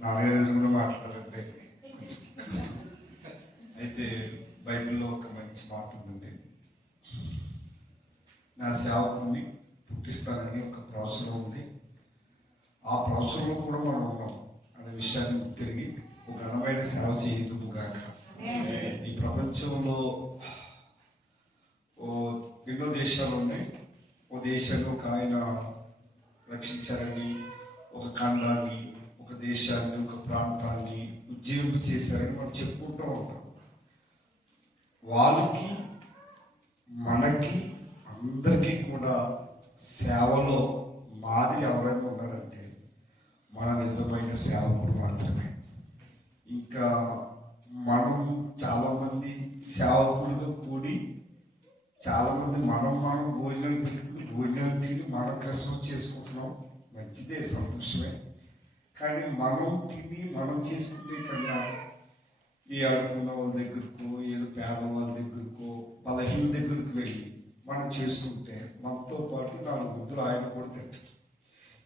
నాన్నగారు కూడా మాట్లాడారంటే కొంచెం కష్టం. అయితే బైబిల్లో ఒక మంచి మాట ఉందండి నా సేవకుని పుట్టిస్తానని ఒక ప్రవచనం ఉంది ఆ ప్రవచనంలో కూడా మనం ఉన్నాం అనే విషయాన్ని తిరిగి ఒక ఘనమైన సేవ చేయదు కాక ఈ ప్రపంచంలో ఓ ఎన్నో దేశాలు ఉన్నాయి ఓ దేశంలో ఒక ఆయన రక్షించారని ఒక ఖండాన్ని ఒక దేశాన్ని ఒక ప్రాంతాన్ని ఉజ్జీవింపు చేశారని మనం చెప్పుకుంటూ ఉంటాం. వాళ్ళకి మనకి అందరికీ కూడా సేవలో మాదిరి ఎవరైనా ఉన్నారంటే మన నిజమైన సేవకుడు మాత్రమే. ఇంకా మనం చాలామంది సేవకులుగా కూడి చాలామంది మనం మనం భోజనం పెట్టుకుని భోజనాలు తిని మనం క్రిస్మస్ చేసుకుంటాం. మంచిదే సంతోషమే. కానీ మనం తిని మనం చేసుకుంటే కన్నా ఈ ఆడుకున్న వాళ్ళ దగ్గరకో ఏదో పేదవాళ్ళ దగ్గరకో బలహీన దగ్గరకు వెళ్ళి మనం చేసుకుంటే మనతో పాటు నాలుగు ముద్దులు ఆయన కూడా తింటారు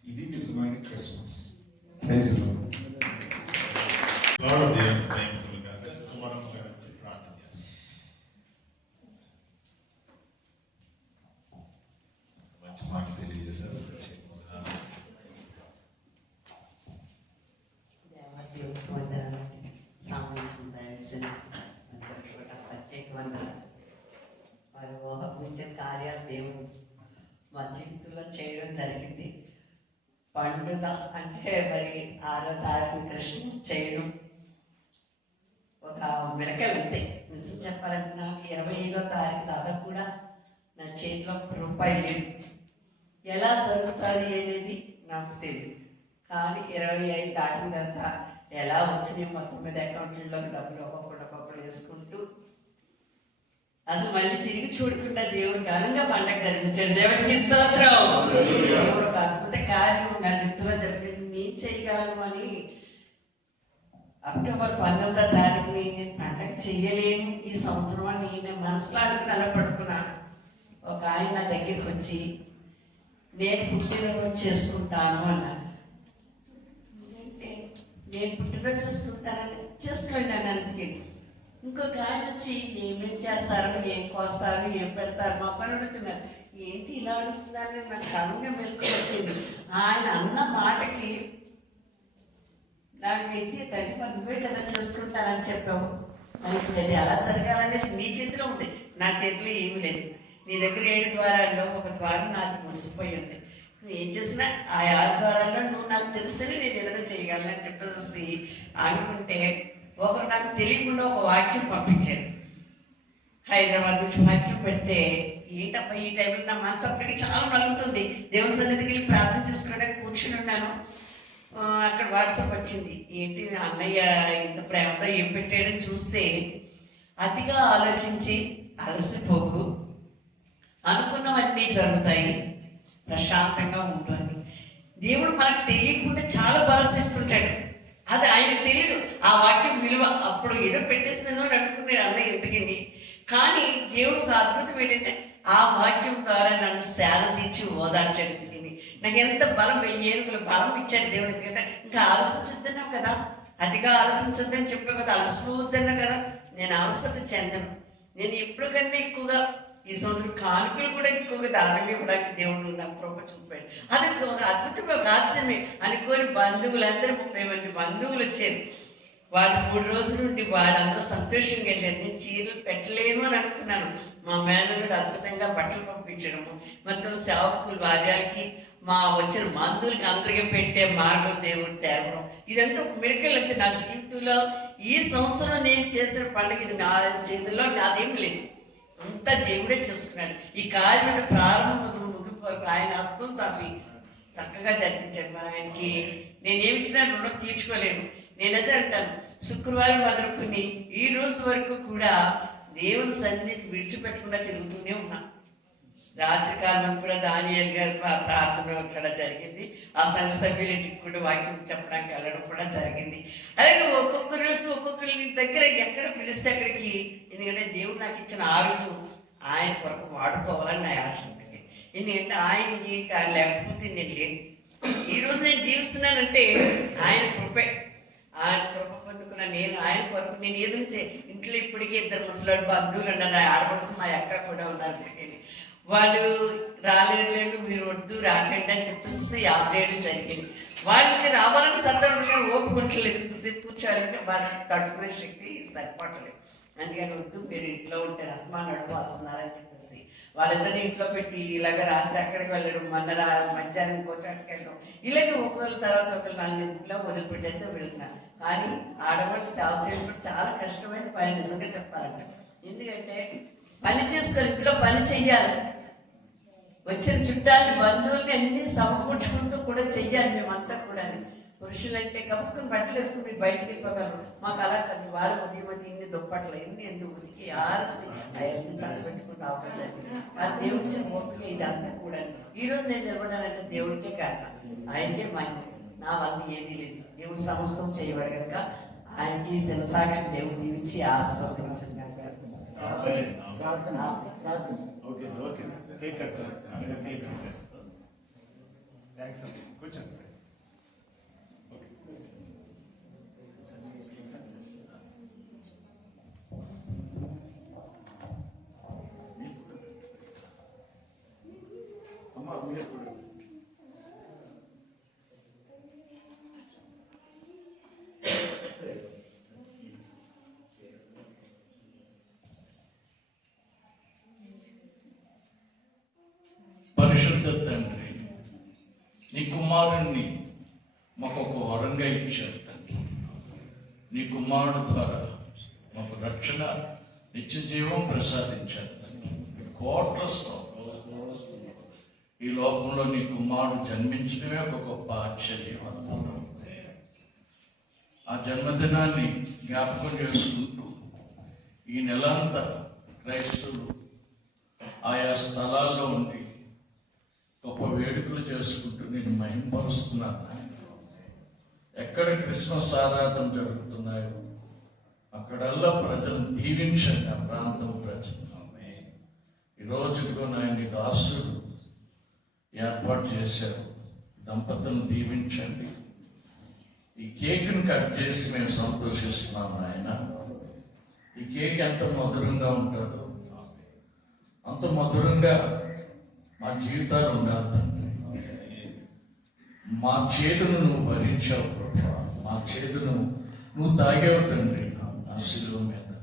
ఇది నిజమైన క్రిస్మస్. Praise lord. గౌరవ దేవుని ప్రేమకులు కాక కుమారం గారు వచ్చి ప్రార్థన చేస్తారు మంచి మాట తెలియజేశారు దేవదేవుడికి వందనాలండి సామాన్యం దయచేసిన అందరికీ కూడా ప్రత్యేక వందనాలు వారి ఊహించే కార్యాలు దేవుడు మా జీవితంలో చేయడం జరిగింది. పండుగ అంటే మరి ఆరో తారీఖు కృష్ణ చేయడం ఒక మిరకల్ అంతే. నిజం చెప్పాలంటే నాకు ఇరవై ఐదో తారీఖు దాకా కూడా నా చేతిలో ఒక రూపాయి లేదు. ఎలా జరుగుతుంది అనేది నాకు తెలియదు కానీ ఇరవై ఐదు దాటిన తర్వాత ఎలా వచ్చినాయి మొత్తం మీద అకౌంట్లలోకి డబ్బులు ఒక్కొక్కటి ఒక్కొక్కటి వేసుకుంటూ అసలు మళ్ళీ తిరిగి చూడకుండా దేవుడు ఘనంగా పండగ జరిపించాడు. దేవుడికి స్తోత్రం. దేవుడు ఒక అద్భుత కార్యం నా జీవితంలో జరిగింది. నేను చేయగలను అని అక్టోబర్ పంతొమ్మిదో తారీఖు నేను పండగ చెయ్యలేను. ఈ సంవత్సరం అని నేను మనసులో అనుకుని అలా ఒక ఆయన నా దగ్గరికి వచ్చి నేను పుట్టినరోజు చేసుకుంటాను అన్నాను నేను పుట్టినరోజు చేసుకుంటానని చేసుకోండి అని అందుకే. ఇంకొక ఆయన వచ్చి ఏమేం చేస్తారు ఏం కోస్తారు ఏం పెడతారు మా పని అడుగుతున్నారు. ఏంటి ఇలా అడుగుతున్నారని నాకు సడన్గా మెలకు వచ్చింది. ఆయన అన్న మాటకి నాకు అయితే తండ్రి నువ్వే కదా చూసుకుంటానని చెప్పావు. మరి ఇప్పుడు అది ఎలా జరగాలనేది నీ చేతిలో ఉంది. నా చేతిలో ఏమీ లేదు. నీ దగ్గర ఏడు ద్వారాల్లో ఒక ద్వారం నాది మూసిపోయి ఉంది. నువ్వు ఏం చేసినా ఆ ఆరు ద్వారాల్లో నువ్వు నాకు తెలిస్తేనే నేను ఏదైనా చేయగలను చెప్పేసి అనుకుంటే ఒకరు నాకు తెలియకుండా ఒక వాక్యం పంపించారు. హైదరాబాద్ నుంచి వాక్యం పెడితే ఏంటబ్బా ఈ టైంలో నా మనసు అప్పటికి చాలా నలుగుతుంది. దేవుని సన్నిధికి వెళ్ళి ప్రార్థన చేసుకోవడానికి కూర్చుని ఉన్నాను. అక్కడ వాట్సాప్ వచ్చింది. ఏంటి అన్నయ్య ఇంత ప్రేమతో ఏం పెట్టాడని చూస్తే అతిగా ఆలోచించి అలసిపోకు. అనుకున్నవన్నీ జరుగుతాయి. ప్రశాంతంగా ఉంటుంది దేవుడు మనకు తెలియకుండా చాలా భరోసా ఇస్తుంటాడు. అది ఆయనకు తెలియదు ఆ వాక్యం విలువ అప్పుడు ఏదో పెట్టేస్తాను అని అనుకున్నాడు అన్నయ్య ఎంతకింది కానీ దేవుడు ఒక అద్భుతం ఏంటంటే ఆ వాక్యం ద్వారా నన్ను సేద తీర్చి ఓదార్చాడు ఎందుకని నాకు ఎంత బలం వెయ్యి ఏనుగుల బలం ఇచ్చాడు దేవుడు ఎందుకంటే ఇంకా ఆలోచించొద్దన్నావు కదా? అదిగా ఆలోచించొద్దని చెప్పావు కదా? అలసిపోవద్దన్నా కదా? నేను అలసట చెందను. నేను ఎప్పుడు కన్నా ఎక్కువగా ఈ సంవత్సరం కానుకలు కూడా ఎక్కువగా దానం ఇవ్వడానికి దేవుడు నాకు కృప చూపాడు. అది ఒక అద్భుతమే ఒక ఆశ్చర్యమే. అనుకోని బంధువులందరూ ముప్పై మంది బంధువులు వచ్చేది వాళ్ళు మూడు రోజుల నుండి వాళ్ళందరూ సంతోషంగా వెళ్ళారు. నేను చీరలు పెట్టలేను అని అనుకున్నాను. మా మేనల్లుడు అద్భుతంగా బట్టలు పంపించడము మొత్తం సేవకులు వార్యాలకి మా వచ్చిన మందులకి అందరికీ పెట్టే మార్గం దేవుడు తేవడం. ఇదంతా ఒక మిరకల్ అయితే నా జీవితంలో. ఈ సంవత్సరం నేను చేసిన పండుగ ఇది నా చేతుల్లో నాదేం లేదు. అంతా దేవుడే చేసుకున్నాడు ఈ కార్యం మీద ప్రారంభం ముగింపు వరకు ఆయన హస్తం చాపి చక్కగా జరిపించాడు మరి ఆయనకి నేనేమి ఇచ్చినా రుణం తీర్చుకోలేను. నేనదే అంటాను శుక్రవారం మొదలుకొని ఈ రోజు వరకు కూడా దేవుని సన్నిధి విడిచిపెట్టకుండా తిరుగుతూనే ఉన్నా. రాత్రి కాలం కూడా దానియల్ గారు ప్రార్థన అక్కడ జరిగింది. ఆ సంఘ సభ్యులింటికి కూడా వాక్యం చెప్పడానికి వెళ్ళడం కూడా జరిగింది. అలాగే ఒక్కొక్క రోజు ఒక్కొక్కరి దగ్గర ఎక్కడ పిలిస్తే అక్కడికి ఎందుకంటే దేవుడు నాకు ఇచ్చిన ఆరోగ్యం ఆయన కొరకు వాడుకోవాలని నా ఆశ ఉంటుంది ఎందుకంటే ఆయన కా- లేకపోతే నేను లేదు ఈ రోజు నేను జీవిస్తున్నానంటే ఆయన కృపే. ఆయన కృప పొందుకున్న నేను ఆయన కొరకు నేను ఏదైనా చే ఇంట్లో ఇప్పటికీ ఇద్దరు ముసలాడు బంధువులు ఉన్నారు నా ఆడపడుసు మా అక్క కూడా ఉన్నారు అందుకని వాళ్ళు రాలేదు మీరు వద్దు రాకండి అని చెప్పేసి ఆఫ్ చేయడం జరిగింది. వాళ్ళకి రావాలని సందర్భం ఓపుకుంటలేదు ఎంతసేపు కూర్చోాలంటే వాళ్ళకి తట్టుకునే శక్తి సరిపడలేదు అందుకని వద్దు మీరు ఇంట్లో ఉంటే రస్మా నడవాల్సినారని చెప్పేసి. వాళ్ళిద్దరిని ఇంట్లో పెట్టి ఇలాగ రాత్రి అక్కడికి వెళ్ళడం మొన్న రా మధ్యాహ్నం ఇంకో వెళ్ళడం ఇలాగే ఒకళ్ళ తర్వాత ఒకళ్ళు నన్ను ఇంట్లో వదిలిపెట్టేసి వెళ్తున్నారు కానీ ఆడవాళ్ళు సేవ చేయడం కూడా చాలా కష్టమైన పని నిజంగా చెప్పాలంటే. ఎందుకంటే పని చేసుకొని ఇంట్లో పని చెయ్యాలి. వచ్చిన చుట్టాలని బంధువుల్ని అన్ని సమకూర్చుకుంటూ కూడా చెయ్యాలి మేమంతా కూడా పురుషులంటే కప్పుకొని బట్టలు వేసుకుని మీరు బయటికి వెళ్ళిపోగలరు. మాకు అలా కాదు వాళ్ళు ఉదయం అది ఇన్ని దుప్పట్లు ఎన్ని ఎన్ని ఉతికి ఆరసి అవన్నీ చల్లబెట్టుకుని రావడం జరిగింది. ఆ దేవుడి ఇచ్చిన ఓపిక ఇదంతా కూడా ఈ రోజు నేను నిలబడాలంటే దేవుడికే కారణం. ఆయనకే మహిమ. నా వల్ల ఏదీ లేదు. దేవుడు సమస్తం చేయబడి కనుక ఆయనకి శివసాక్షి దేవుడు దీవించి ఆస్వాదించండి ఆమేన్. Okay okay. థ్యాంక్స్ అండి. కూర్చోండి ఓకే అమ్మా మీరు కూడా పరిశుద్ధ తండ్రి నీ కుమారుణ్ణి మాకు ఒక వరంగా ఇచ్చారు తండ్రి నీ కుమారుడు ద్వారా మాకు రక్షణ నిత్యజీవం జీవం కోట్ల ఈ లోకంలో నీ కుమారుడు జన్మించడమే ఒక గొప్ప ఆశ్చర్యం. అద్భుతం ఆ జన్మదినాన్ని జ్ఞాపకం చేసుకుంటూ ఈ నెలంతా క్రైస్తవులు ఆయా స్థలాల్లో ఉండి గొప్ప వేడుకలు చేసుకుంటూ నేను మహింపరుస్తున్నాను. ఎక్కడ క్రిస్మస్ ఆరాధన జరుగుతున్నాయో అక్కడల్లా ప్రజలను దీవించండి ఆ ప్రాంతం ప్రజలు ఈ రోజుకో నాయన దాసుడు ఏర్పాటు చేశారు. దంపతులను దీవించండి. ఈ కేక్ని కట్ చేసి మేము సంతోషిస్తున్నాం నాయన. ఈ కేక్ ఎంత మధురంగా ఉంటుందో. అంత మధురంగా మా జీవితాలు ఉండాలి తండ్రి. మా చేతును నువ్వు భరించావు ప్రభా. మా చేతును నువ్వు తాగావు తండ్రి. నా శిలువ మీద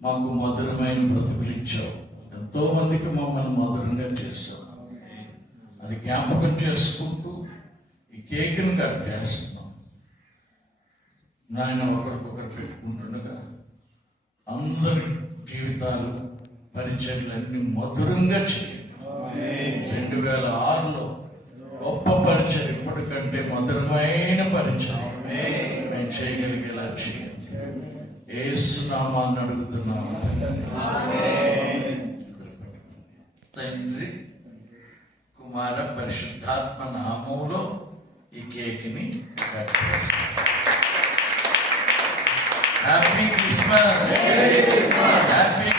మాకు మధురమైన బ్రతుకులు ఇచ్చావు. ఎంతో మందికి మమ్మల్ని మధురంగా చేశావు. అది జ్ఞాపకం చేసుకుంటూ ఈ కేక్ని కట్ చేస్తున్నాం. నాయన ఒకరికొకరు పెట్టుకుంటుండగా అందరి జీవితాలు పరిచర్లన్నీ మధురంగా చేయండి. రెండు వేల ఆరులో గొప్ప పరిచయం ఇప్పటికంటే మధురమైన పరిచయం మేము చేయగలిగేలా చేయండి. ఏసునామాన్ని అడుగుతున్నాము. తండ్రి కుమార పరిశుద్ధాత్మ నామంలో ఈ కేక్ని కట్ హ్యాపీ క్రిస్మస్ హ్యాపీ